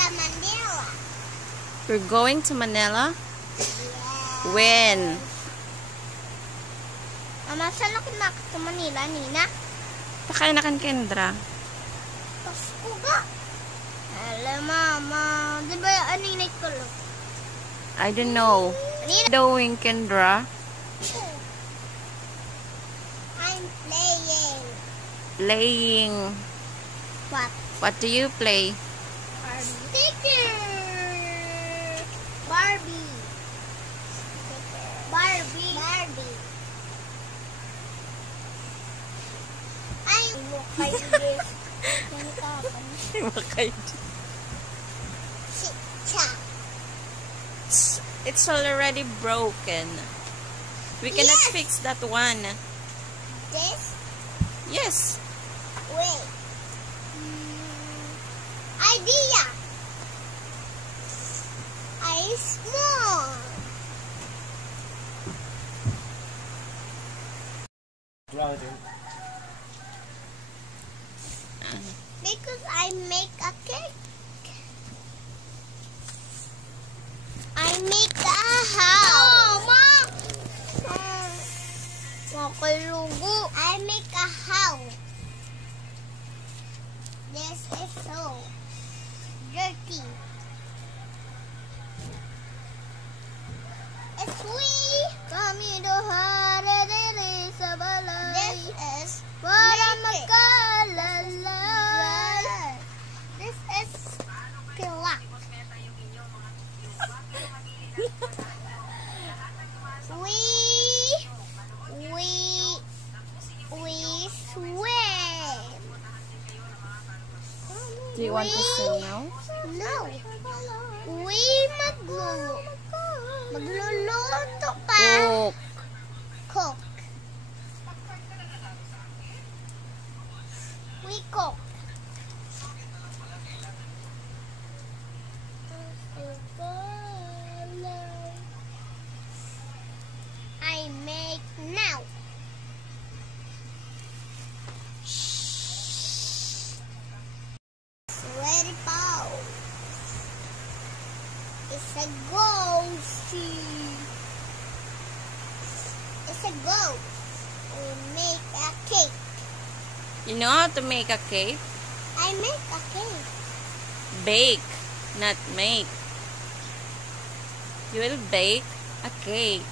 to Manila. We're going to Manila? Yeah. When? Mama, saan ako sa Manila, Nina? Pakain na kan Kendra. Pasko ga. Alam, Mama. Di ba ano yung night ko? I don't know. Nina. Doing Kendra? I'm playing. Playing. What? What do you play? Sticker. Barbie. Barbie. Barbie. Ay, mukay this. It's already broken. We cannot Yes. fix that one. This? Yes. Wait. Idea. I small. Because I make a cake. I make a house. I make a house. This is so dirty. It's sweet. This is para magkalalay. This is pilak. We swim. Do you want to sing now? No. We magluluto pa. Cook. Cook. We cook. I make now. Ready pause. It's a ghost. It's a ghost. We make a cake. You know how to make a cake? I make a cake. Bake, not make. You will bake a cake.